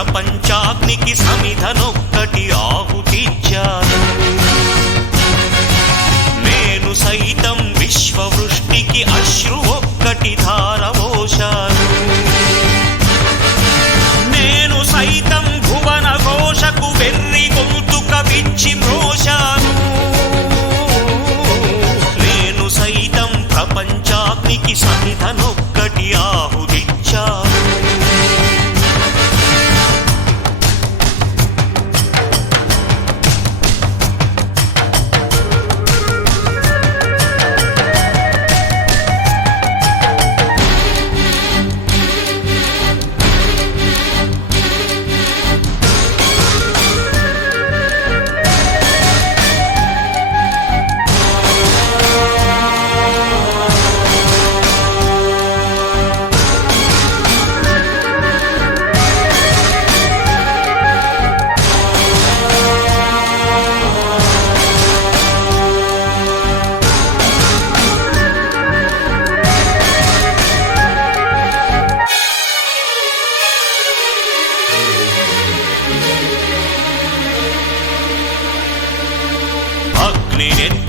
ప్రపంచాగ్నికి సమిధనొక్కటి ఆహుతిచ్చాను. నేను సైతం విశ్వవృష్టికి అశ్రు ఒక్కటి ధారవోశాను. నేను సైతం భువన ఘోషకు వెర్రి గొంతుక విచ్చి మ్రోశాను. నేను సైతం ప్రపంచాగ్నికి సమిధనొక్కటి ఆహుతిచ్చాను.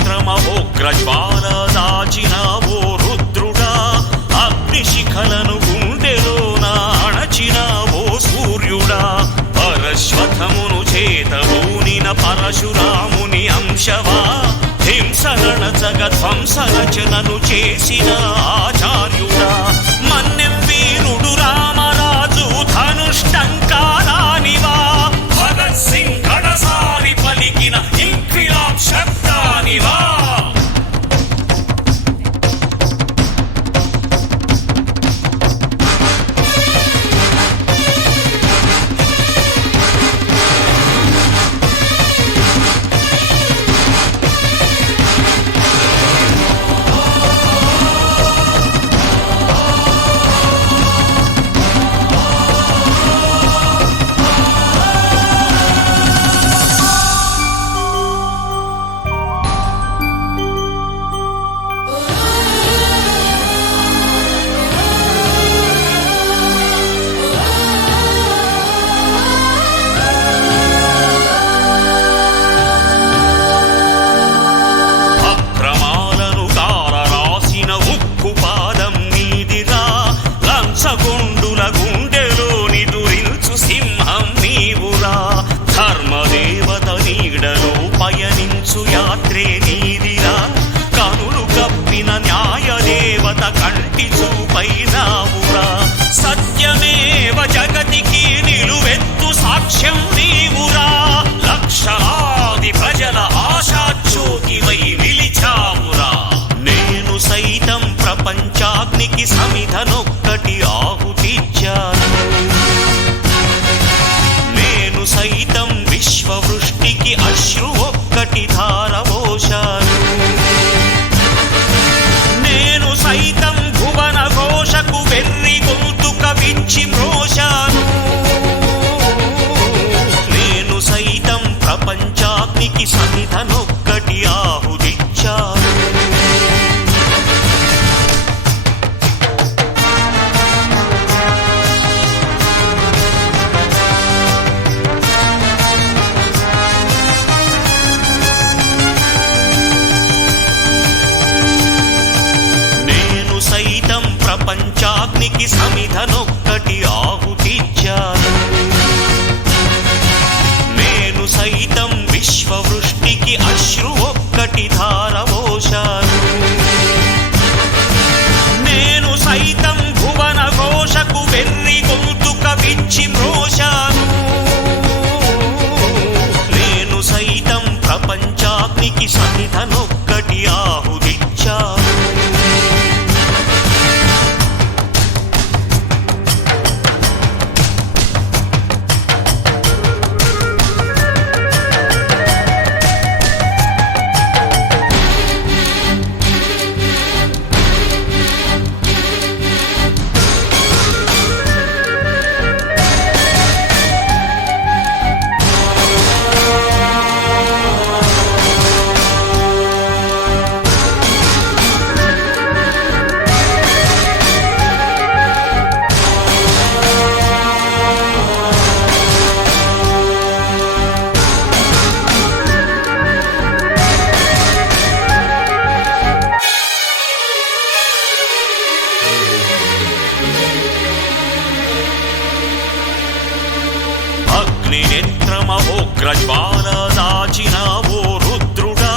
అగ్నినేత్రమహోగ్రజ్వాల దాచినావో రుద్రుడా, అగ్నిశిఖలను గుండెలోన అణచినావో సూర్యుడా. పరశ్వథమును చేతబూనిన పరశురాముని అంశవా, హింసనణచగ ధ్వంసరచనను చేసిన ఆచార్యుడా. మన్నెం వీరుడు రామరాజు ధనుష్టంకారానివా, భగత్ సింగ్ కడసారి పలికిన ఇంక్విలాబ్ శబ్దానివా. గుండుల గుండెలోని దురించు సింహం నీవురా. ధర్మదేవత నీడలో పయనించు యాత్రే నీదిరా. కనులు కప్పిన న్యాయదేవత కంటి చూపైనావురా. సత్యమేవ జగతికి నిలువెత్తు సాక్ష్యం నీవురా. లక్షలాది ప్రజల ఆశాజ్యోతివై నిలిచావురా. నేను సైతం ప్రపంచాగ్నికి సమిధనొక్కటి ఆహుతిచ్చాను. నేను సైతం విశ్వవృష్టికి అశ్రు ఒక్కటి ధారవోశాను. నేను సైతం భువన ఘోషకు వెర్రి గొంతుక విచ్చి మ్రోశాను. నేను సైతం ప్రపంచాగ్నికి సమిధనొక్కటి ఆహుతిచ్చాను. అగ్ని నేత్రమహోగ్రజ్వాల దాచినావో రుద్రుడా,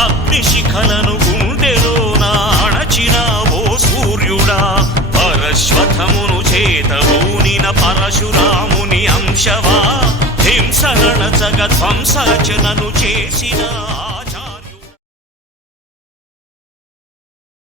అగ్నిశిఖలను గుండెలోన అణచినావో సూర్యుడా, పరశ్వథమును చేతబూనిన పరశురాముని అంశవా, హింసలనచగ ధ్వంసరచనను చేసిన